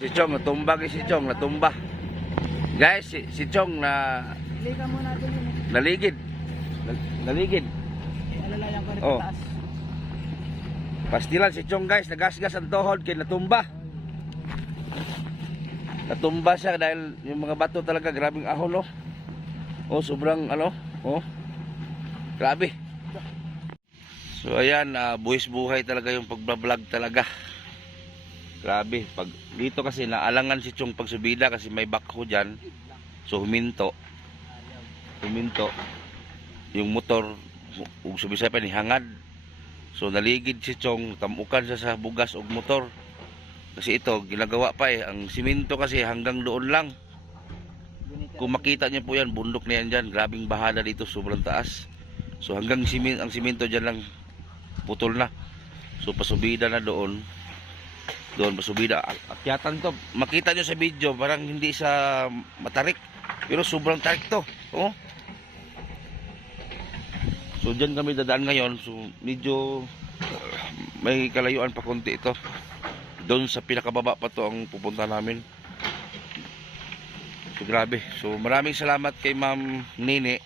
Si Chong, natumba kay si Chong, natumba. Guys, si Chong na Liga muna natin yun. naligid. Naligid. Alalayan ko rin Oh. taas. Pastilan si Chong guys, nagasgas ang tuhod kay natumba. Natumba siya dahil yung mga bato talaga grabing ahon, no. Oh, sobrang ano, oh. Grabe. So ayan, buwis buhay talaga yung pagbablog talaga. Grabe, pag dito kasi naalangan si Chong pagsubida kasi may backhoe diyan. So huminto. Yung motor ug subisay pa ni hangad. So naligid si Chong, tamukan siya sa bugas og motor. Kasi ito ginagawa pa ang simento kasi hanggang doon lang. Kung makita niyo po yan, bundok na yan dyan. Grabing bahada dito, sobrang taas. So hanggang ang simento dyan lang putol na. So pasubida na doon. Doon pasubida. Akyatan to. Makita nyo sa video, parang hindi sa matarik. Pero sobrang tarik to. Oh. So dyan kami dadaan ngayon. So medyo may kalayuan pa konti ito. Doon sa pinakababa pa to ang pupunta namin. So grabe. So maraming salamat kay Ma'am Nini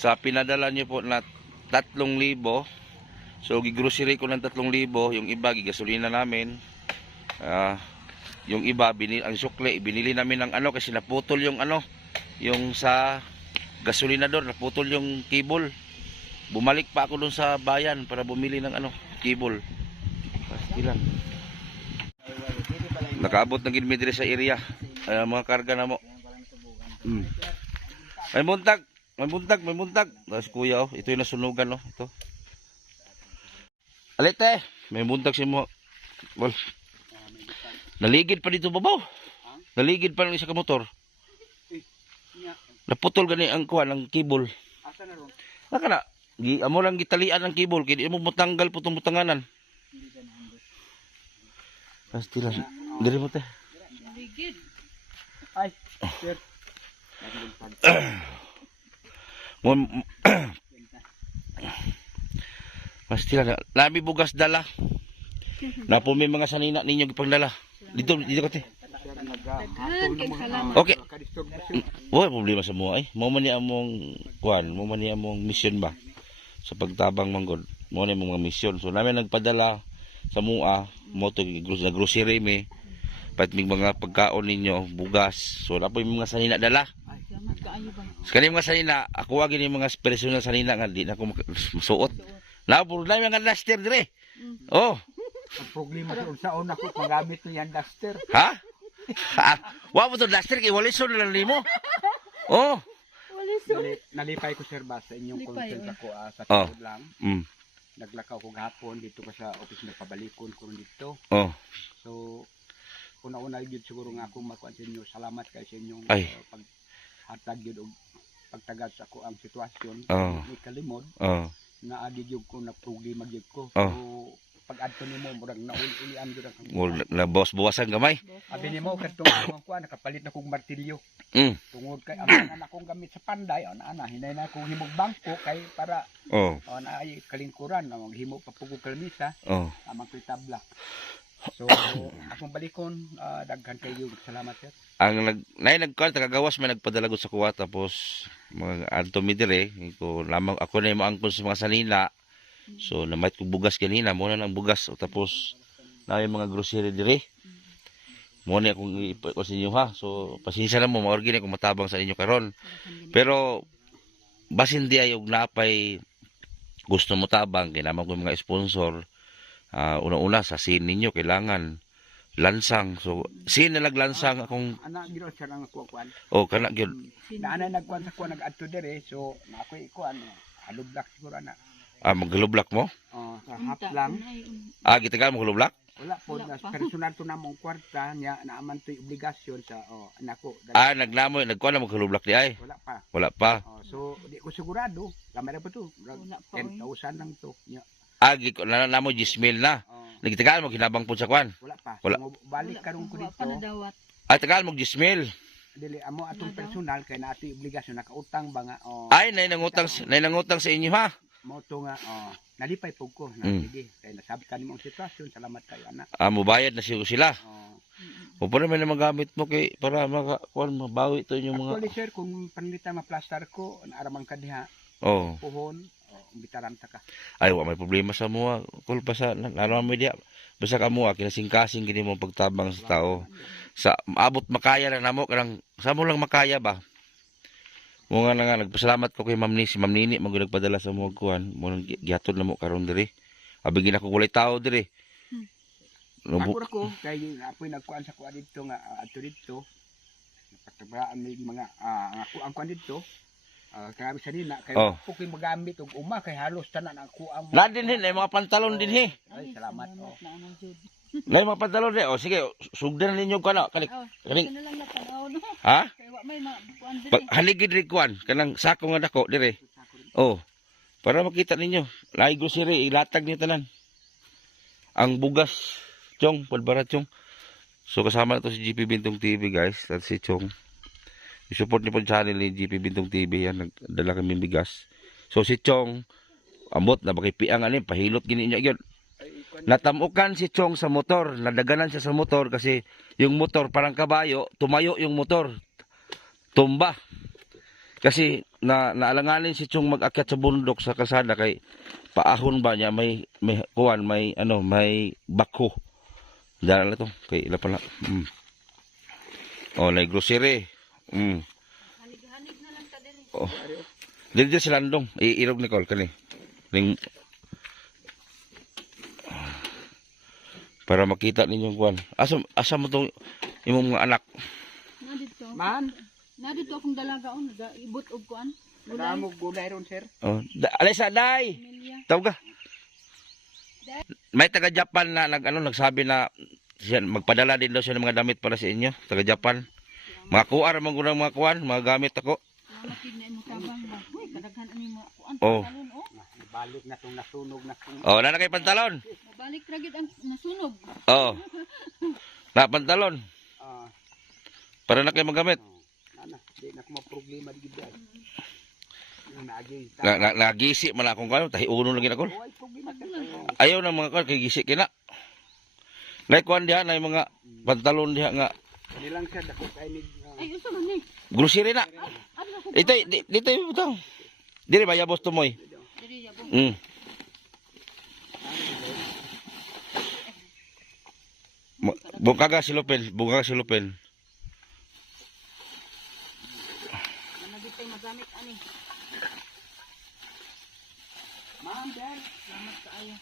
sa pinadala niyo po na 3,000. So gigrocery ko ng 3,000, yung iba gigasolina namin. Yung iba ang sukle binili namin ng ano kasi naputol yung ano, yung sa gasolinador, naputol yung cable. Bumalik pa ako dun sa bayan para bumili ng ano, cable. Pastilan. Nakaabot na gid mi dire sa area. Mga karga na mo. May buntag. Tapos kuya, oh, ito yung nasunugan, oh, ito. Alite, may buntag si mo. Well, naligid pa dito babaw. Naligid pa ng isa ka motor. Naputol gani ang kuha ng cable. Asa na ron? Naka na, amo lang gitalian ng cable, kaya mo matanggal putong butanganan. Pastilan. Diri mo te. Ligid. Ay, sir. Pastilan. Lami bugas dala. Na po may mga sanina ninyo gipangdala. Dito kate. Okay. Wala problema sa mo ay. Mo man ni among kuan, mo man ni among mission ba sa pagtabang manggod. Mo ni mga mission. So namin nagpadala sa mua, mo to grocery me. Pat mig mga pagkaon ninyo, bugas. So na po yung mga sanina dala. Sa kanang mga sanina, ako wagi ni mga personal sanina nga di na ako masuot. Na po na mga duster dire. Oh. Ang problema sa una ko paggamit ng yan duster. Ha? Wa mo to duster kay waliso na lang nimo. Oh. Nalipay ko sir ba sa inyong content ako sa Oh. tawad lang. Naglakaw ko gahapon dito pa sa office na pabalikon ko dito. Oh. So una-una gyud siguro nga ako makuan sa inyo. Salamat kay sa inyong Ay. paghatag gyud og pagtagat sa ako ang sitwasyon. Oh. Ni kalimod Oh. na adi gyud ko na prugi magyud ko. Oh. So pag-adto nimo murag nauli-ulian gyud ang Mul na boss buwasan gamay. abi nimo kadtong akong kuan nakapalit na kong martilyo. Tungod kay ang anak kong gamit sa panday ana hinay na akong himog bangko kay para Oh. na ay kalingkuran na himo pa pugog kalmisa Oh. amang koy tabla. So akong balikon daghan kayo salamat sir. Ang nagkuan tagagawas may nagpadala ko sa kuwa tapos mga adto mi dire ko lamang ako na yung angkon sa mga sanina. So namait ko bugas kanina mo na ng bugas o tapos na yung mga grocery dire. Mo na akong ipo sa inyo ha. So pasensya na mo maorgin ko matabang sa inyo karon. Pero basin di ayog napay gusto mo tabang kinaman ko mga sponsor. Una-una sa scene ninyo kailangan lansang. So scene na naglansang akong Ana giro sir ang kuan. oh kana gyud. Na ana nagkuan sa kuan nag-adto dire so na ako kuan halubdak siguro na. Maglublak mo? Sa half lang. Gitagal mo lublak? Wala po na personal to namong kwarta nya naaman to'y obligasyon sa anako. Nagnamoy nagkuan na mo lublak di ay. Wala pa. Wala pa. So di ko sigurado, gamay ra pa to. 10,000 lang to. Nya. Namo 10,000 na. Nagitagal mo kinabang pud sa kwan. Wala pa. Wala. So, balik karon ko dito. Tagal mo 10,000. Dili amo atong personal kay naati obligasyon nakautang ba nga Ay nay nangutang sa inyo ha. mo to nga nalipay pug ko na sige kay nasabi ka nimo ang sitwasyon salamat kayo ana. Mubayad na sila. O para may na magamit mo kay para kuan mabawi to yung mga Actually sir, kung panlitan ma-plaster ko, naaramang ka diha, oh. puhon, bitaran ta ka. Ay wa may problema sa mo kul pa sa ano mo dia. Basta ka mo kinasing-kasing gini mo pagtabang sa tao. Sa maabot makaya na namo kanang sa mo lang makaya ba. Mo nga nga nagpasalamat ko kay Ma'am Ni, si Ma'am Nini mo nagpadala sa mo kuan, mo nang gihatod na mo karon diri. Abi gina ko walay tao diri. Ako ko kay apoy nagkuan sa kuan dito nga ato dito. Napatabraan may mga ang kuan dito. Kaya sa nina kay po koy magamit og uma kay halos tanan ako ang na din hin mga pantalon din he. Ay salamat. Nay mga pantalon de. O sige, sugdan ninyo kana kaning. Kana lang na tanaw no. Ha? Kay wa may kuan diri. Haligid ri kuan kanang sako nga dako dire. Oh. Para makita ninyo. Lahi grocery ilatag ni tanan. Ang bugas Chong, palbarat Chong. So kasama na to si GP Bintong TV guys. At si Chong. I-support niyo po yung channel ni GP Bintong TV. Yan, nagdala kami bigas. So si Chong, ambot na bakipiang ano, pahilot gini niya yun. Natamukan si Chong sa motor. Nadaganan siya sa motor kasi yung motor parang kabayo. Tumayo yung motor. Tumba. Kasi naalanganin si Chong mag-akyat sa bundok sa kalsada kay paahon ba niya may kuwan, may bako. Dala na to. Kay ila pala. Oh, na grocery. Hanig-hanig na lang ta diri. Oh. Dili sila landong. Iirog ni Col kani. Ning para makita ninyo kuan. Asa mo tong imong mga anak? Na dito. Man, Na dito akong dalaga on ibot og kuan. wala mo gulay ron sir. Oh, alisa dai. Pamilya. Tawag ka. May taga Japan na nagsabi na siya magpadala din daw siya ng mga damit para sa inyo, taga Japan. Mga kuar man gud mga kuan, mga gamit ako. Salamat gid na imo tabang ba. Uy, kadaghan ani mo kuan Oh. pantalon oh. Balik na tong nasunog na tong Oh, na kay pantalon. Mabalik ra gid ang nasunog. Oh. Na pantalon para na kay magamit. ana, di na ko ma-problema di gid. Naagi. Nagisi man akong kayo, tahi uno lagi ako. Oy, problema sir. Ayaw na mga kuan kay gisi kina. Nay kuan diha nay mga pantalon diha nga Nilang siya dako kay ni Ay usa man ni. grocery na. Abi ako. Dito butang. Diri ba yabos tumoy? Diri yabo. Bukaga silupin, bukaga silupin. Managit tay magamit ani. Ma'am, sir. Salamat kaayo.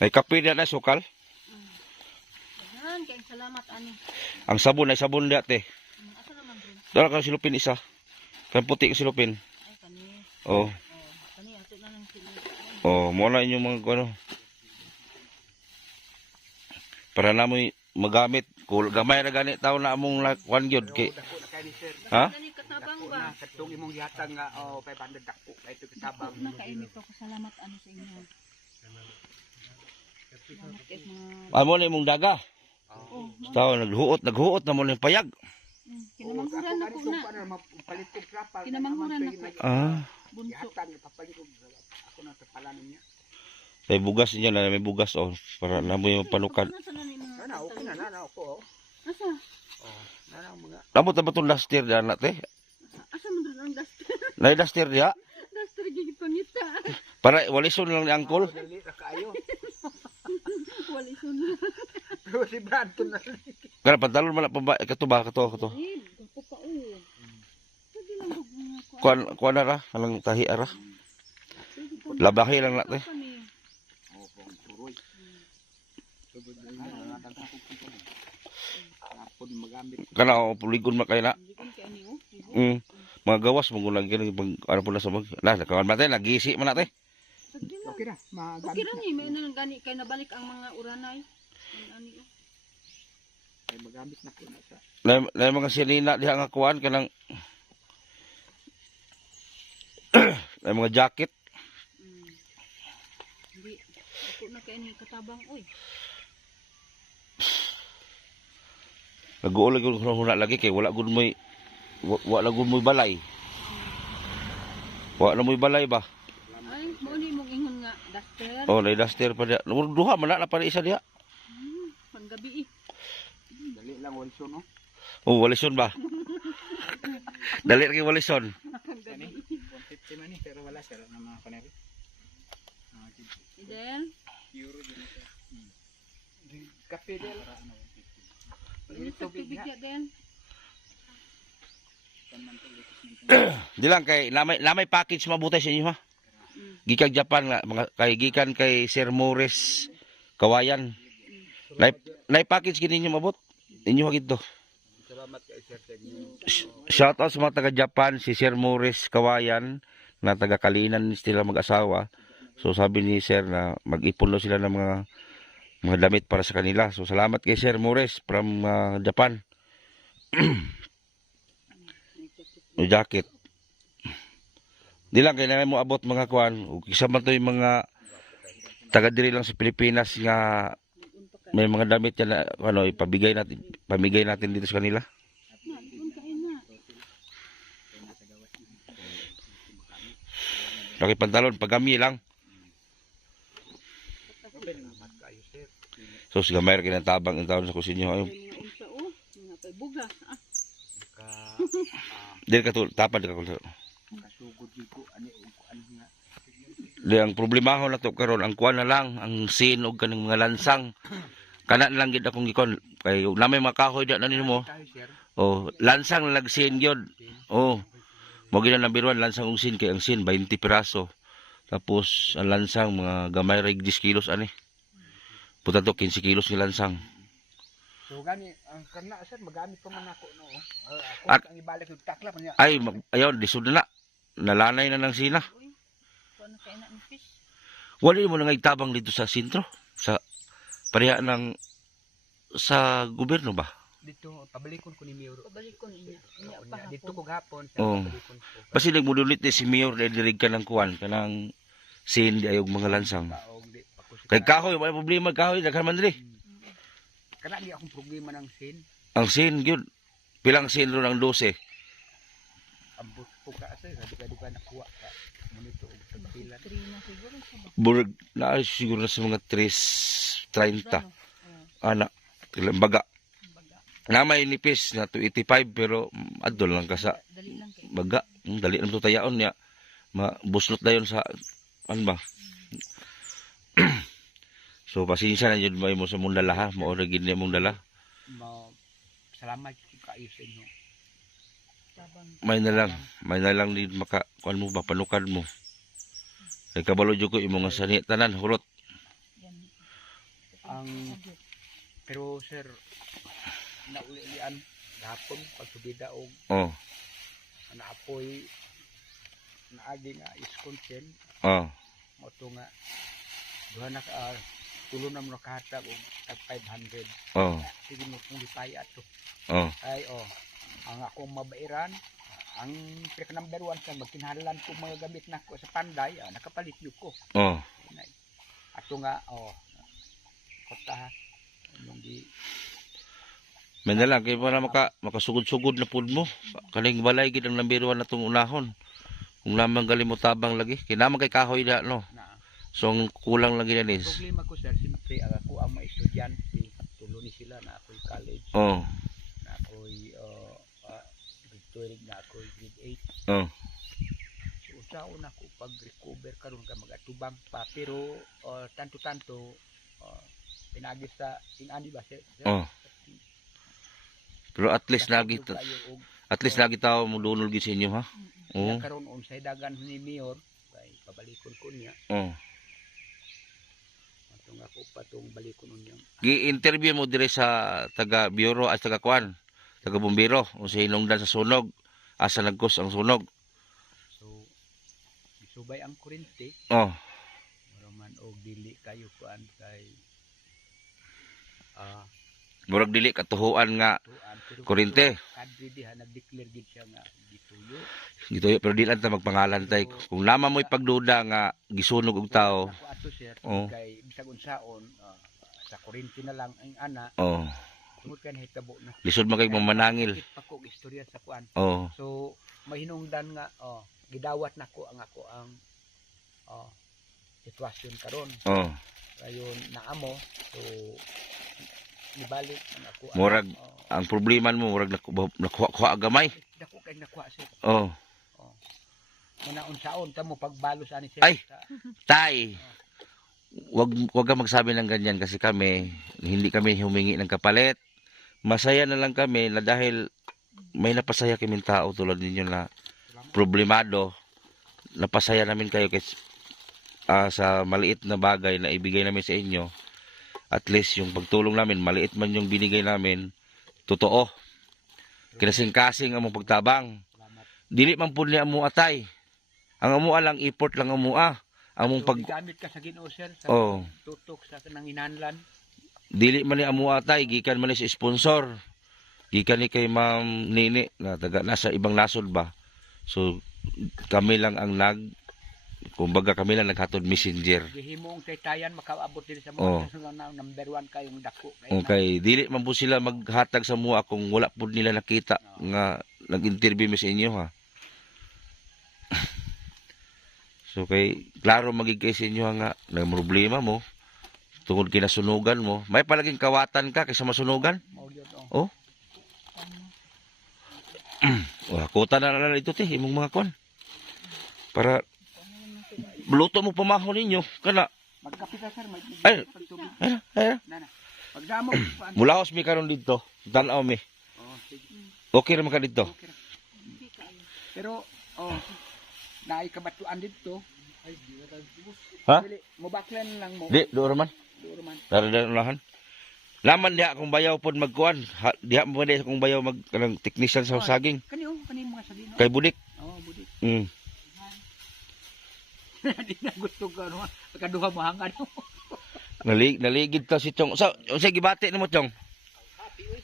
May kape na sukal. Daghan kay salamat ani. Ang sabon ay sabon dati. Asa naman bro? Dala ka silupin isa. Kan puti ka silupin. Ay kani. Oh. Kani ato na lang sila. Oh, mo na inyong mga ano. Para na mo magamit. Kung gamay na gani tao na among kwan gyud kay. Dako na kay ni sir. Ha? Kani katabang ba? Na katong imong yatag nga 500 dako kay ito kasabang. Na kaimi ko salamat ano sa inyo. Salamat kay mga Amo na imong daga. oh, Tao naghuot na mo ng payag. kinamanghuran na ko na. Palit ko trapal. Kinamanghuran na ko. Ah. Bunso. Yatag papalit ko ako na sa palanan niya. May bugas niya na may bugas oh para na mo yung panukan. Nasa na ni mga Ana okay na na ako. Asa? Nana mga Amo ta batong duster diha na te. Asa man rin ang duster? Nay duster diha Duster gigit pangita. para walison lang ni angkol. dali ra kaayo. Wali sunod. Pero si Brad to na. Kana pantalon man pa kato ba kato. Ay, gusto ka oh. Pwede lang bug mga Kuan na ra alang tahi ara. Labahi lang na te. Kana o puligon man kay na. Mga gawas mo gulang kini pag ano pula sa mag. Nah, kawan mate nagisi man nate. Okay na. Okay ra ni may nang gani kay nabalik ang mga uranay. Ang ani oh. Ay magamit na ko na sa. Na mga silina diha nga kuan kanang na mga jacket. Hindi ako na kay ni katabang oy. Naguol gyud ko na lagi kay wala gud moy balay. Wala na moy balay ba? Ay, mo ni mong ingon nga duster duster. Oh, lay duster pa diya. Duha man na para isa diya. Panggabi eh. Dali lang also no. Oh, walison ba? Dali kay walison. Kani 150 man ni pero wala sir na mga kanero. Then, Euro din ito. Kape del. init sa tubig ya din. Di lang kay namay package mabutay sa inyo ha. Gikan Japan nga mga kay gikan kay Sir Morris Kawayan. Nay package kini ninyo mabot. Inyo hagid to. Salamat kay sir sa inyo. Shout out sa mga taga Japan si Sir Morris Kawayan na taga Kalinan sila mag-asawa. So sabi ni Sir na mag-ipon daw sila ng mga damit para sa kanila. So salamat kay Sir Morris from Japan. Yung jacket. Di lang kaya na mo abot mga kuan. Isa man to yung mga taga diri lang sa Pilipinas nga may mga damit yan na ano pamigay natin dito sa kanila. Laki pantalon pagami lang. So siya mayroon kinatabang ang taon sa kusinyo ayo. Unsa oh, mga paibugas. Dili ka tapad ka ko. Kasugod ko ani nga. Di ang problema ko na to karon ang kuan na lang ang sin og kaning mga lansang. Kana na lang gid akong gikon kay na may makahoy da na nimo. Oh, lansang na lagsin gyud. Oh. Mo gid na number 1 lansang og sin kay ang sin 20 piraso. Tapos ang lansang mga gamay ra 10 kilos ani. Puta to 15 kilos ni lansang. So gani ang kana sir magamit pa man ako no. At- Ako ang ibalik yung takla pa niya. Ay ayaw disud na. Nalanay na ng sina. Kuan kay na fish. Wala mo nang itabang dito sa sentro sa pareha ng sa gobyerno ba? Dito pabalikon ko ni Mayor. Pabalikon niya. Niya pa Dito hapon. ko gapon sa Oo. pabalikon ko. Basi nagmudulit ni si Mayor na dirig ka ng kuwan kanang sin di ayog mga lansang. Taong di pa ko Kay kahoy wala problema kahoy daghan man diri. Kana di akong problema ng sin. Ang sin gyud pilang sin ron ang 12. Ambot ko ka sir, di ka nakuha ka. Munito og tagpilan. 3 na siguro sa ba. Burg na siguro na sa mga 3:30 ana baga. Baga. Na may nipis na 285 pero adol lang ka sa Dali lang kay. baga. Dali na to tayaon niya. Mabuslot dayon sa ano ba? So pasensya na yun mo sa mong dala ha. Maura gid ni mong dala. Salamat ko kayo sa inyo. Tabang. May na lang din maka kuan mo ba panukan mo. Kay kabalo jud ko imo nga sani tanan hulot. Yan. Ang pero sir naulian gahapon pagsubida og Oh. naapoy naagi nga iskonsen Oh. mo to nga duha na tulo na mo nakahatag og tag 500. Oh. Sige mo kung lipay ato. Oh. Ay ang akong mabairan ang pinaka number 1 sa magkinahanglan ko mga gamit nako sa panday nakapalit yun ko. Oh. Ato nga kota ha nung di May na lang kay para makasugod-sugod na pud mo. Kaning balay gid ang lambiruan natong unahon. Kung lamang gali mo tabang lagi, kinamang kay kahoy na no. na So ang kulang lagi na nis. problema ko sir siyempre ako ang mga estudyante tulo ni sila na ako'y college Oh. na ako'y grade 12 na ako'y grade 8 Oh. so usaon ako pag recover karon ka magatubang pa pero tanto-tanto pinagi sa inani ba sir? Oh. Pero at least lagi tao mo dunol gid sa inyo ha. Oh. karon unsay dagan ni Mayor kay pabalikon ko niya Oh. atong ako patong balikon niya Gi-interview mo dire sa taga bureau at taga kwan, taga bombero o sa hinungdan sa sunog. Asa nagkos ang sunog. so isubay ang kurente Oh. man og dili kayo kuan kay Murag dili katuhuan nga tuan pero kurente. kadri diha nag-declare gid siya nga gituyo Gito pero di lang ta magpangalan tay. Kung nama mo'y pagduda nga gisunog og tao. ako ato sir Oh. kay bisag unsaon sa kurente na lang ang ana Oh. tungod kan hitabo na Lisod man kay mamanangil. Sakit pa ko istorya sa kuan Oh. so mahinungdan nga gidawat nako ang sitwasyon karon. Oh. Kayon naamo so nibalik ang ako. Murag ang problema mo murag nakuha gamay. Dako kay nakuha sir. Oh. Muna unsaon ta mo pagbalo sa ani sir. Ay! Tay. Wag ka magsabi ng ganyan kasi kami hindi kami humingi ng kapalit. Masaya na lang kami na dahil may napasaya kaming tao tulad ninyo na problemado. Napasaya namin kayo kasi sa maliit na bagay na ibigay namin sa inyo. At least yung pagtulong namin, maliit man yung binigay namin, totoo. Kinasing-kasing ang mong pagtabang. Dili man po niya amua tay. Ang amua lang, import lang amua. Ang mong pag... gamit ka sa Ginoo sir sa tutok sa nanginanlan. Dili man ni amua tay, gikan man ni sa sponsor. Gikan ni kay Ma'am Nini na taga nasa ibang nasod ba. So kami lang ang kumbaga kami lang naghatod messenger. Gihimong taytayan makaabot din sa mga na number 1 kayong dako. Okay, dili man po sila maghatag sa mua kung wala po nila nakita nga nag-interview mi sa inyo ha. So kay klaro magigay sa inyo nga nang problema mo tungod kinasunugan mo. May palaging kawatan ka kaysa masunugan. Oh. Kuta na lang ito imong mga kon. Para luto mo pamahon ninyo kana. Magkape ka sir, ay. Nana. Pagdamo Mulahos mi karon dito. Tan-aw mi. Okay ra man ka dito. Pero naay kabatuan dito. Ha? Mubaklan lang mo. Di, doon man. Dara unahan. Laman diha akong bayaw pod magkuan. Diha mo diha akong bayaw mag kanang technician sa saging. Kani mga saging. Kay budik. Budik. Di na gusto ka no. Kaduha mo hangad. Naligid ta si Chong. So, unsay gibati nimo Chong?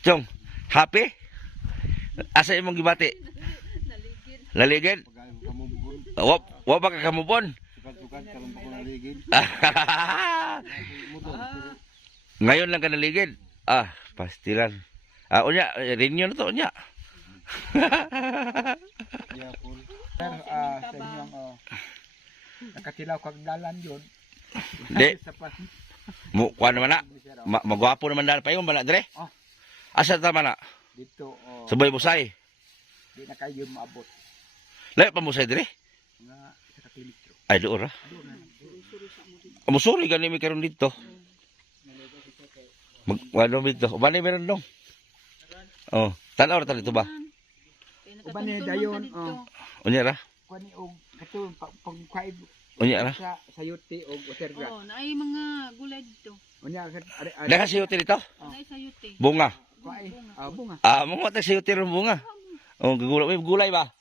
Chong, happy? Asa imong gibati? Naligid. Wa ba ka kamubon? Ngayon lang ka naligid. Pastilan. Unya, renew na to, unya. Sir, sa inyong nakatilaw kag dalan yun. Di. Kuha naman na. Magwapo naman dahil pa yung bala, dire? Asa ta man na? Dito, Sabay busay. di na kayo maabot. Layo pa busay, dire? Nga, sa kilometro. Ay, doon ra. Musuri gani mi karon dito. Wano dito. Ubani meron dong. Tanaw ra dito ba? Uban ni dayon, Unya ra. kuani og kato pagkaib. Unya ra. Sa sayuti og watergrass. naay mga gulay dito. Unya Daka siyuti dito? Naay sayote. Bunga. kuai bunga. Mga ta siyuti ron bunga. Gulay ba?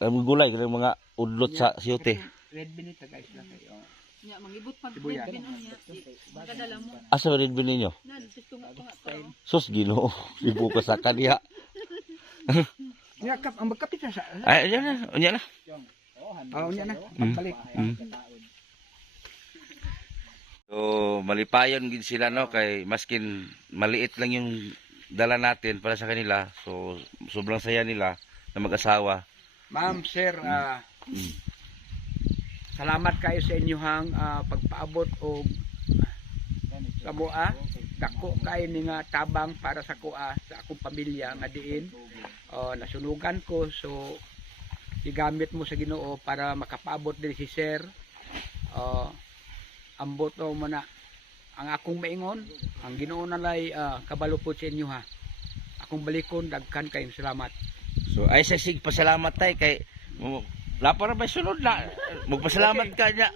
Ang gulay ng mga udlot sa siyuti. Red bean ito guys lang kayo. Nya mangibot pag Sibuyas. bin unya. Makadala mo. Asa rin bin ninyo? Nan gusto nga pa. Sus Ginoo. Ibu ko sa kaniya. Nya kap ang magkapit sa. Ay, unya na. Unya na. Pagbalik. So, malipayon gid sila no kay maskin maliit lang yung dala natin para sa kanila. So, sobrang saya nila na mag-asawa. Ma'am, sir, salamat kayo sa inyong pagpaabot og kamua. Dako kayo ni nga tabang para sa kuha sa akong pamilya nga diin. Nasunugan ko, so igamit mo sa Ginoo para makapaabot din si sir. Ambot mo na ang akong maingon, ang Ginoo nalay kabalo po sa inyo ha. Akong balikon, dagkan kayong salamat. So, ay sig pasalamat tay kay lapar ba sunod na magpasalamat ka niya.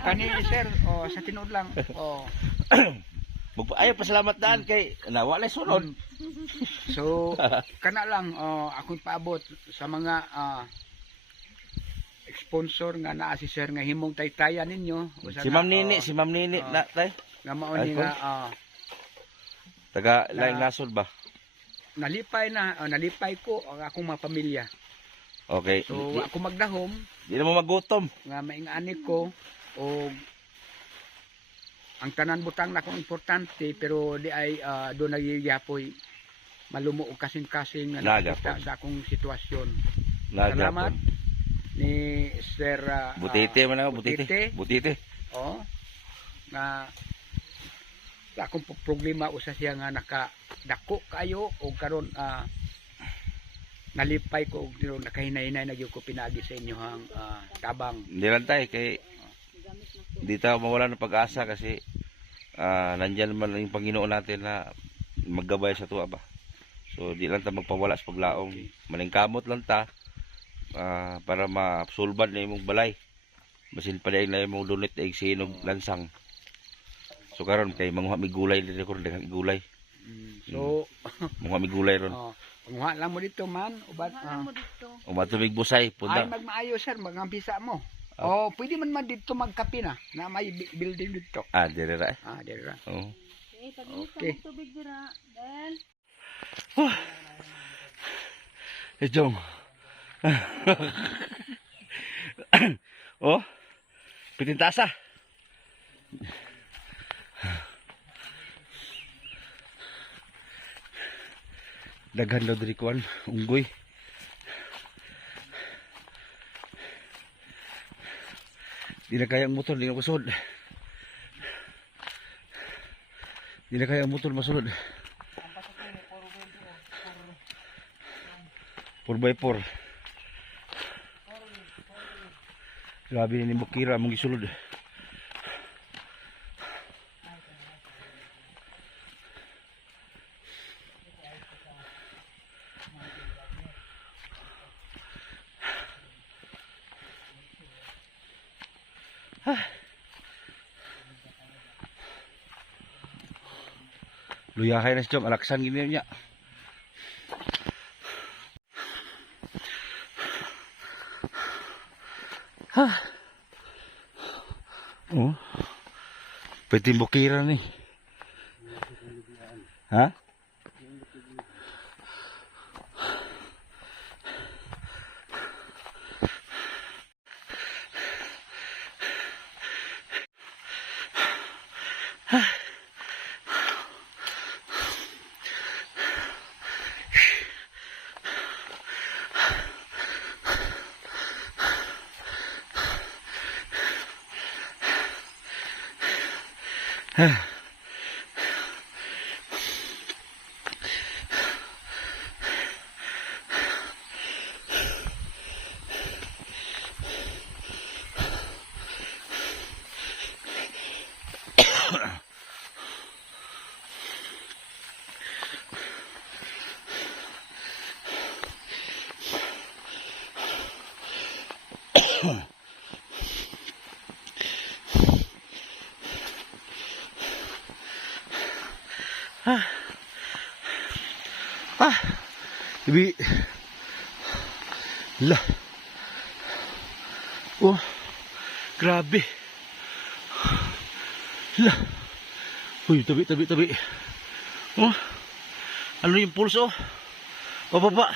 Kani sir, sa tinuod lang. Ayaw pasalamat daan kay nawala sunod. So, kana lang akong paabot sa mga sponsor nga naa si sir nga himong taytayan ninyo. Si Ma'am Nini na tay. Nga mao ni nga taga laing nasod ba? nalipay ko ang akong mga pamilya. Okay. So ako magdahom Di na mo magutom. nga maingani ko o ang tanan butang na akong importante pero di ay do nagyapoy malumo og kasing-kasing nga Naga nakita po. sa akong sitwasyon. Laga Salamat. po. ni Sir Butite man ako, butite. Butite. Butite. Oh, nga akong problema usa siya nga nakadako kayo o karon nalipay ko og nakahinay-hinay na gyud ko pinagi sa inyo hang tabang. Hindi lang tayo kay hindi tayo mawala ng pag-asa kasi nandyan man yung Panginoon natin na maggabay sa tuwa ba. So di lang ta magpawala sa paglaom. Maningkamot lang ta para ma-solban na imong balay. Basin pa na imong dunit ay sinog lansang. So karon kay manguha mi gulay dito ko daghang gulay. So Manguha mi gulay ron. Panguha lang mo dito man ubat Alam mo dito. Umatubig busay ay punda. magmaayo sir magampisa mo. Ah. Pwede man dito magkape na may building dito. Dire ra. Dira. Oh. Okay, tabi Okay. sa tubig dira. Then, Ejong. Oh. Pitintasa. Daghan daw diri kuan, unggoy. Di na kaya ang motor, di na kusod. Di na kaya ang motor masulod. 4x4. Grabe ni Bukira mong gisulod. Luyahay na si Chong, alaksan gini niya. Oh. Pwede Bukira ni. Ha? Ibi. Lah. Oh. Grabe. Lah. Uy, tabi. Oh. Ano yung pulso? Pababa.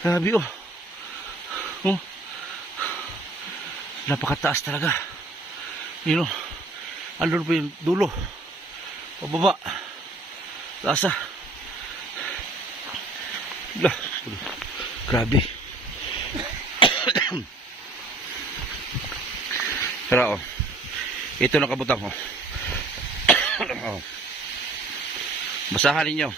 Grabe oh. Oh. Napakataas talaga. You know. Ano pa yung dulo? Pababa. Taas ah. Lah. Grabe. Tara oh. Ito na kabutang oh. Oh. Basahan ninyo.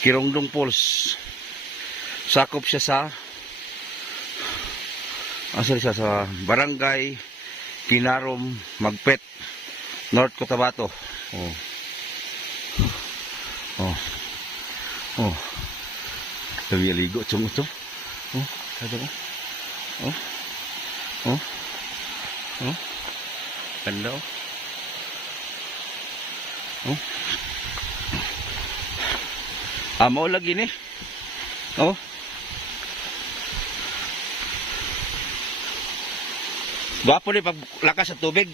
Kirongdong Falls. Sakop siya sa sa Barangay Pinarom, Magpet, North Cotabato. Oh. Oh. Oh. Sabi aligo chong ito. Oh, kada ko. Oh. Oh. Oh. Ganda oh. Oh. Amo lagi ni. Oh. Gwapo ni pag lakas sa tubig.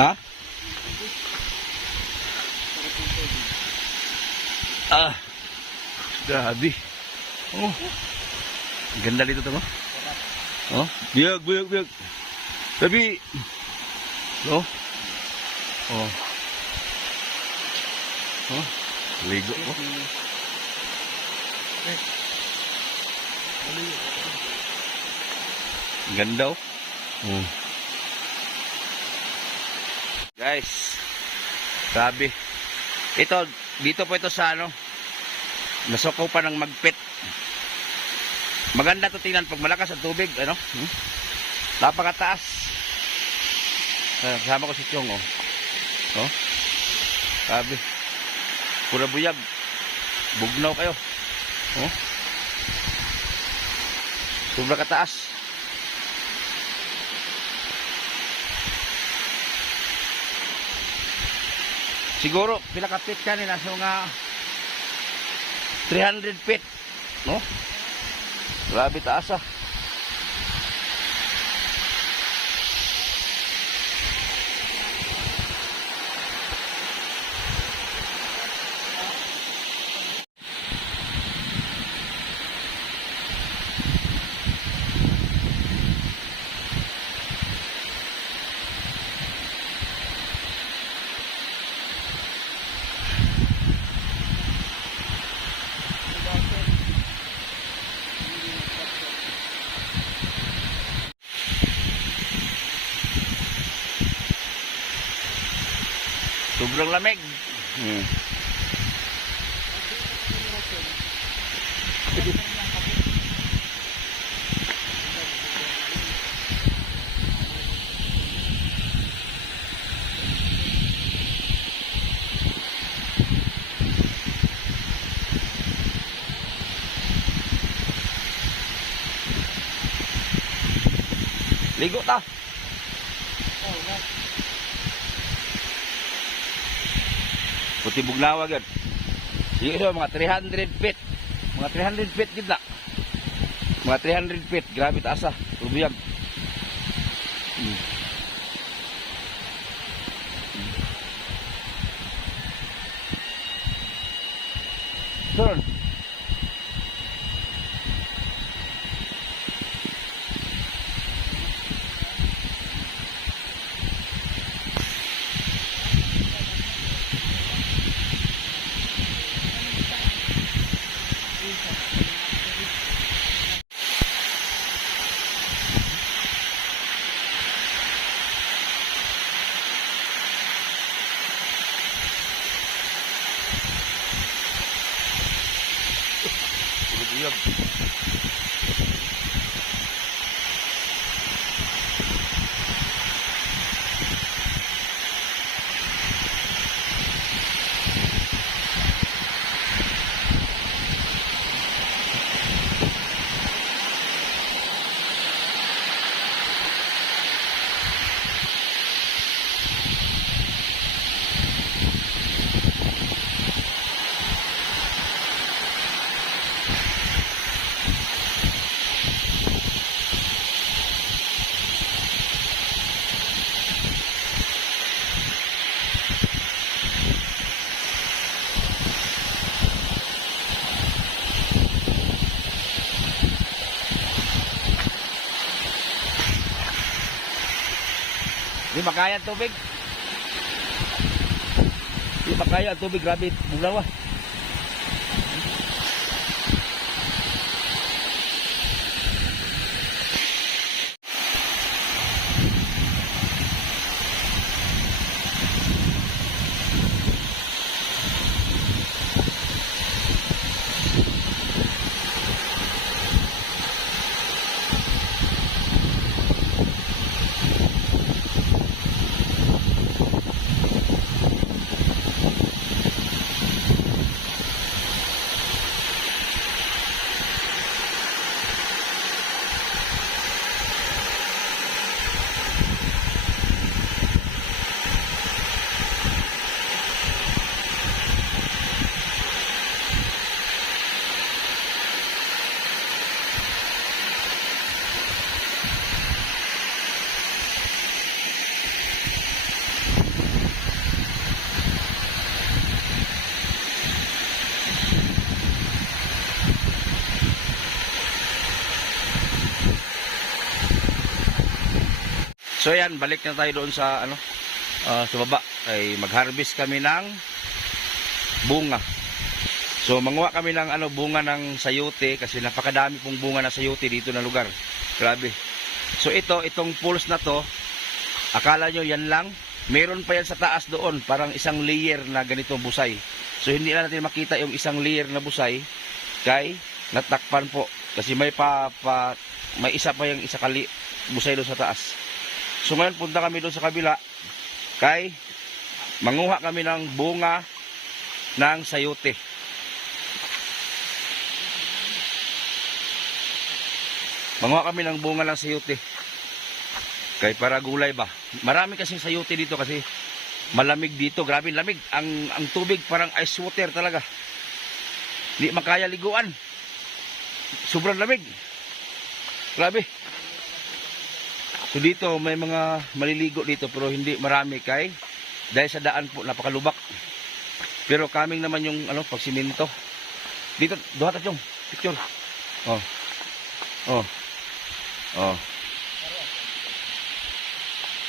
Ha? Grabe. Oh. Ganda dito to, oh. Biyag. Tapi oh. Oh. Oh, ligo ko. Ganda oh. Guys, grabe. Ito, dito po ito sa ano, nasukaw pa ng magpit. Maganda to tingnan pag malakas ang tubig, ano? Napakataas. Kasama ko si Chong, oh. Oh. Grabe. Pura buyag. Bugnaw kayo. Oh. Sobra kataas. Siguro, pila ka feet ka nila sa mga 300 feet. No? Grabe taas ah. Sobrang lamig. Ligo ta. Puti bugnawa gud. Dito mga 300 feet. Mga 300 feet gid na. Mga 300 feet, grabe taas ah. Tubig. Turn. Di makaya ang tubig. Di makaya ang tubig, grabe. Bugnaw ah. So yan, balik na tayo doon sa ano, sa baba. Ay mag-harvest kami ng bunga. So manguha kami ng bunga ng sayote kasi napakadami pong bunga ng sayote dito na lugar. Grabe. So itong pools na to, akala nyo yan lang? Meron pa yan sa taas doon, parang isang layer na ganitong busay. So hindi na natin makita yung isang layer na busay kay natakpan po kasi may may isa pa yung isa kali busay doon sa taas. So ngayon punta kami doon sa kabila kay manguha kami ng bunga ng sayote. Manguha kami ng bunga ng sayote. Kay para gulay ba. Marami kasing sayote dito kasi malamig dito. Grabe lamig. Ang tubig parang ice water talaga. Hindi makaya liguan. Sobrang lamig. Grabe. So dito may mga maliligo dito pero hindi marami kay dahil sa daan po napakalubak. Pero kaming naman yung pagsiminto. Dito duha ta yung picture. Oh. Oh. Oh.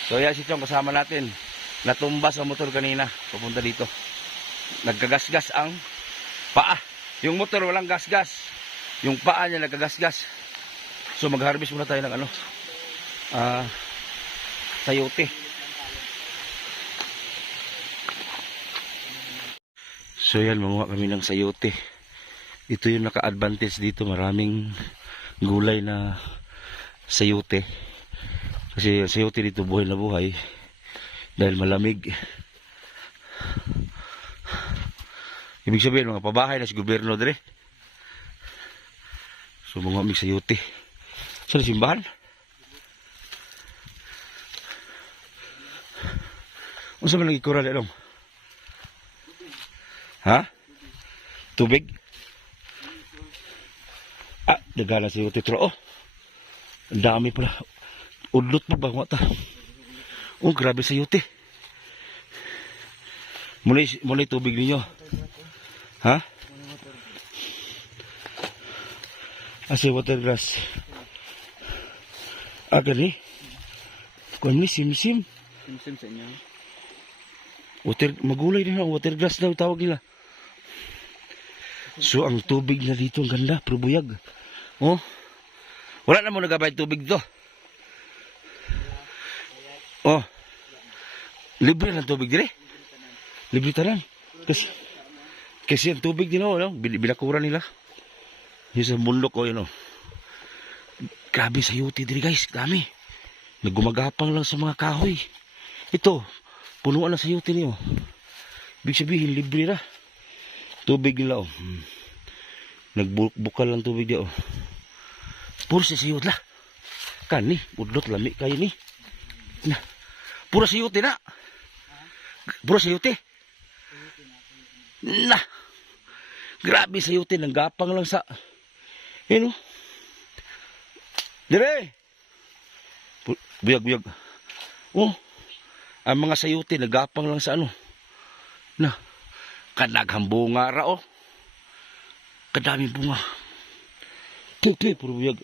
So yan si Chong kasama natin. Natumba sa motor kanina papunta dito. Nagkagasgas ang paa. Yung motor walang gasgas. Yung paa niya nagkagasgas. So mag-harvest muna tayo ng sayote. So yan, manguha kami ng sayote. Ito yung naka-advantage dito. Maraming gulay na sayote. Kasi sayote dito buhay na buhay. Dahil malamig. Ibig sabihin, mga pabahay na si gobyerno dire. So manguha kami sayote. Sa simbahan? Ano sa mga nagikural ilong? Ha? Tubig? Dagana sa sayote. Oh, ang dami pala. Udlot pa ba? Oh, grabe sayote. Muli tubig ninyo. Ha? Asi water grass. Gani? Kuan ni sim-sim. Sim sa inyo. Magulay din ang water grass daw tawag nila. So ang tubig na dito ang ganda, prubuyag. Oh. Wala na mo nagabay tubig dito. Oh. Libre lang tubig dire. Libre tanan. Kasi ang tubig din binakuran nila. Yung sa bundok yun Grabe sayote dire guys, dami. Naggumagapang lang sa mga kahoy. Ito, punuan na sayote niyo. Ibig sabihin libre ra. Tubig nila Nagbukal lang tubig niya Puro sa sayot la. Kani, udlot lami kayo ni. Puro sayote na. Puro sayote. Na. Grabe sayote, nanggapang lang sa dire. Buyag. Oh. Ang mga sayote nagapang lang sa kadaghang bunga ra kadaming bunga. Puro buyag.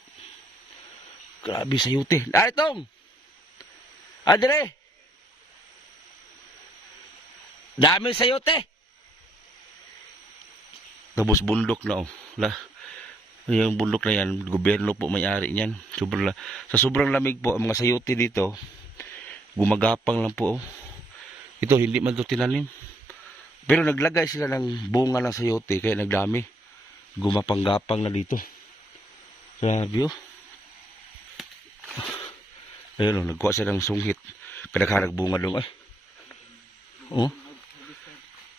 Grabe sayote. Itong. Dire. Dami sayote. Tapos bundok na yung bundok na yan, gobyerno po may-ari niyan. Sa sobrang lamig po, ang mga sayote dito, gumagapang lang po. Ito, hindi man ito tinanim. Pero naglagay sila ng bunga ng sayote, kaya nagdami. Gumapang-gapang na dito. Grabe Ayun nagkuha sila ng sunghit. Kadagharag bunga doon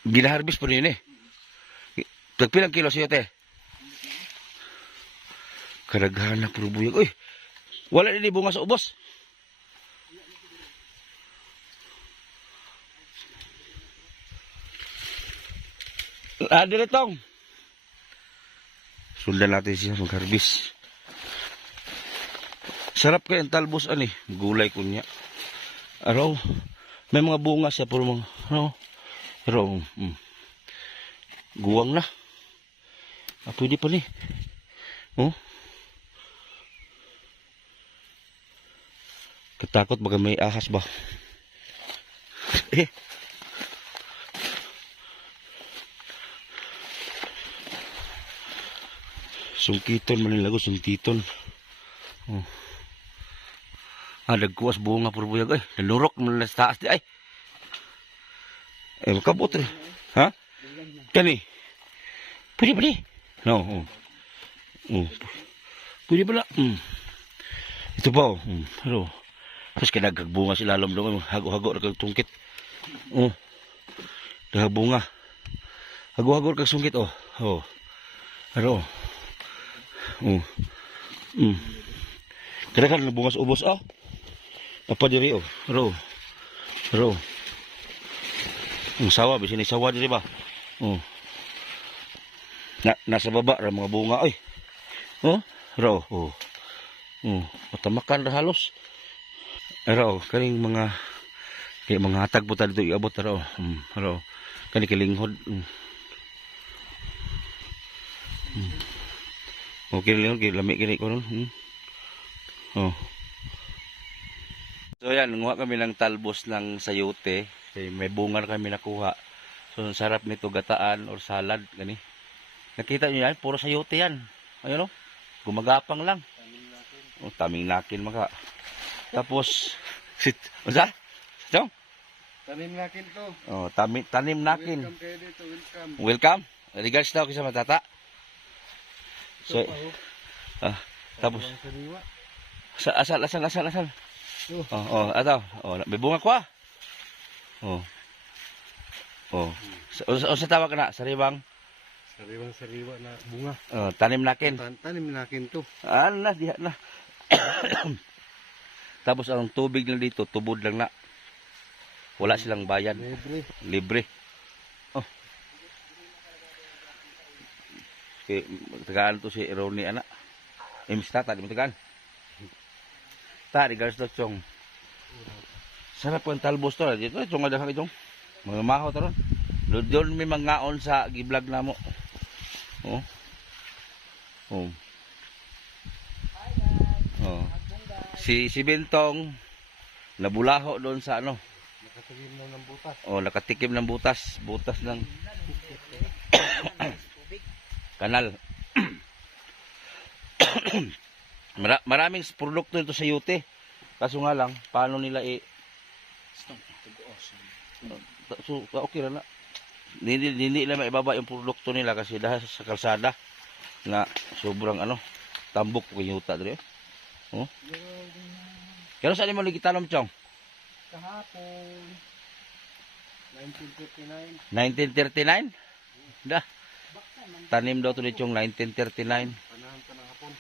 Ginaharbis po rin Tagpilang kilo sayote? Kadaghan na puro buyag. Uy, wala din bunga sa ubos. Diretong. Sundan natin siya mag-harvest. Sarap kayo ang talbos gulay kunya. Araw, may mga bunga siya puro mga pero guwang na. Pwede pa ni. Katakot baga may ahas ba? Sungkiton man nila ko, sungkiton. Oh. Nagkuwas bunga puro buyag ay. Nalurok man nila sa taas di ay. Makabot rin. Ha? Kani? Pwede. No. Pwede pala. Ito pa oh. Pero, tapos kinagagbunga sila alam doon. Hago-hago na kag tungkit. Dagbunga. Hago-hago na kag sungkit oh. Pero, Kaya nabunga sa ubos Apa diri Ro. Ang sawa bisin ni sawa diri ba. Nasa baba ra mga bunga oy. Ro. Matamakan ra halos. Ro kaning mga hatag po dito iabot ra Ro. Kani kilinghod. Okay lang lami kini ko ron. So yan, nguha kami ng talbos ng sayote. May bunga na kami nakuha. So sarap nito gataan or salad gani. Nakita niyo yan, puro sayote yan. Ayun gumagapang lang. Taming nakin maka. Tapos unsa? Ito? Tanim nakin to. Tanim nakin. Welcome kayo dito, welcome. Welcome. Regards daw kisa matata. So tapos asal. Ato. May bunga ko sa tawag ka na, sariwang na bunga. Tanim nakin. Tanim nakin to. Diha na. Tapos ang tubig lang dito, tubod lang na. Wala silang bayan. Libre. Okay, tagaan to si Ronnie anak. Imsta tadi matagaan. Tadi guys to chong. Sarap ang talbos to. Dito chong ada kang chong. Mamahaw to ron. Doon may mangaon sa giblog namo. Si Bentong nabulaho doon sa Nakatikim ng butas. Nakatikim ng butas. Butas ng kanal. Maraming produkto ito sa Yute. Kaso nga lang, paano nila so, okay na. Hindi na maibaba yung produkto nila kasi dahil sa kalsada na sobrang tambok kung yuta dito. Kaya saan mo lagi tanong, Chong? Kahapon 1939? Dah. Tanim daw ito ni Chong 1939. Panahon pa ng hapon.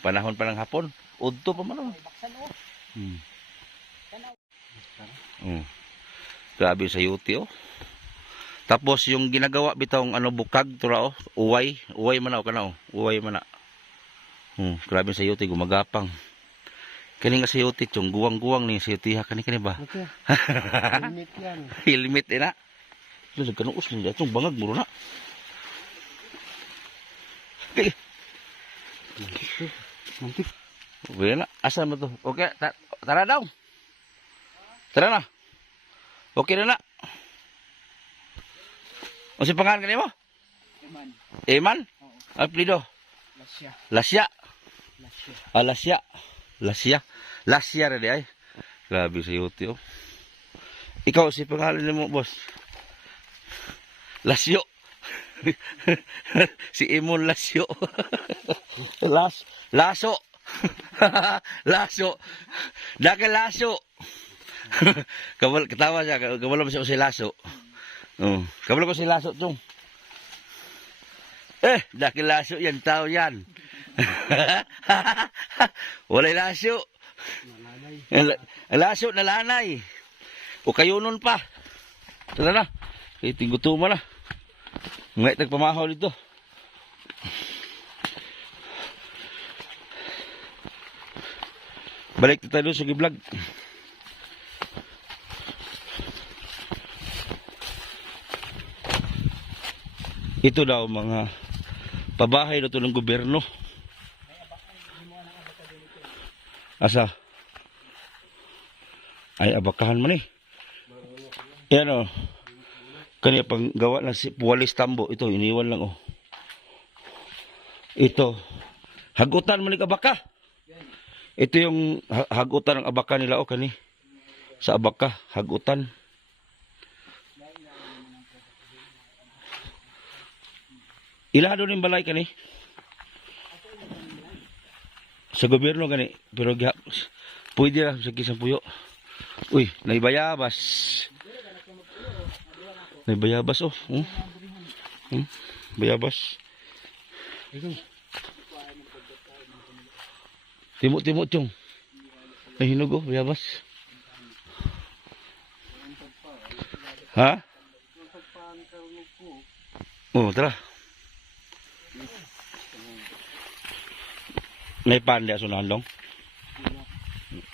Panahon pa ng hapon. Udto pa man. Grabe sa yuti Tapos yung ginagawa bitong bukag tura uway man kana uway man na. Grabe sa yuti gumagapang. Kani nga sa yuti Chong guwang-guwang ni sa yuti kani ba? Okay. Helmet yan. Helmet na. Lu kanuus ni Chong bangag muro na. Mantip. Wala, asa mo to? Okay, tara daw. Tara na. Okay na. O si pangalan kanimo? Eman. Apelido? Lasya. Lasya ra di ay. Grabe sa yuti Ikaw si pangalan mo, boss? Lasyo. Si Emon Lasyo. Laso. Laso. Daka laso. Katawa siya. Kabalo siya si Laso. Kabalo ko si Laso, Chong. Daki laso yan. Tao yan. Walay laso. Laso na lanay. O kayo nun pa. Tala na. Tingutuma na. Ngayon nagpamahaw dito. Balik tayo sa giblog. Ito daw mga pabahay na ito ng gobyerno. Asa? Ay abakahan man Yan Kanya pang gawa ng walis tambo. Ito iniwan lang Ito. Hagutan man ng abaka. Ito yung hagutan ng abaka nila o kani. Sa abaka, hagutan. Ilado ning balay kani. Sa gobyerno gani, pero pwede ra sa kisang puyo. Uy, naibayabas. Naibayabas oh. Bayabas. Timo-timo tiyong. Nahinog oh, bayabas. Ha? Oh, tara. Naipan dia sunahan long?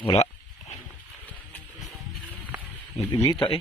Wala. Nagimita eh.